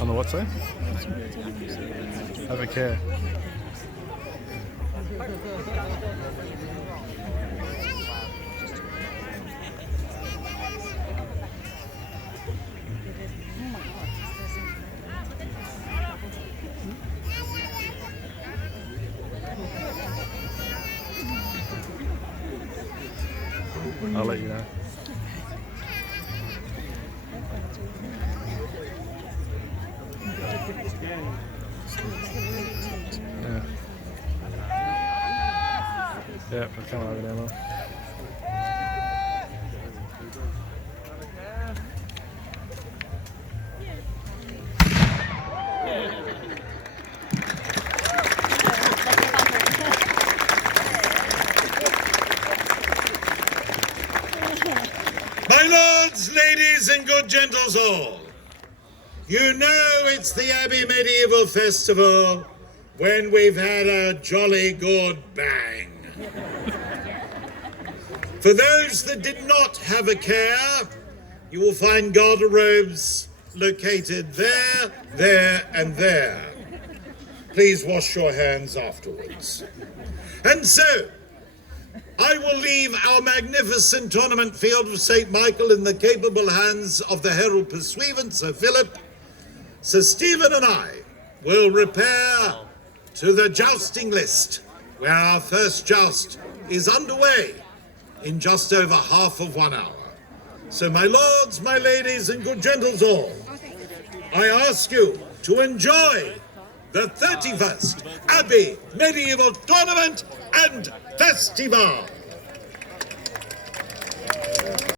On the what side? Have a care. I'll let you know. Yeah. Yeah, I'll come over there, Mum. My lords, ladies, and good gentles all, you know it's the Abbey Medieval Festival when we've had a jolly good bang. For those that did not have a care, you will find garderobes located there, and there. Please wash your hands afterwards. And so, I will leave our magnificent tournament field of St. Michael in the capable hands of the Herald Pursuivant, Sir Philip. Sir Stephen and I will repair to the jousting list, where our first joust is underway in just over half of 1 hour. So my lords, my ladies, and good gentles all, I ask you to enjoy the 31st Abbey Medieval Tournament and Festival.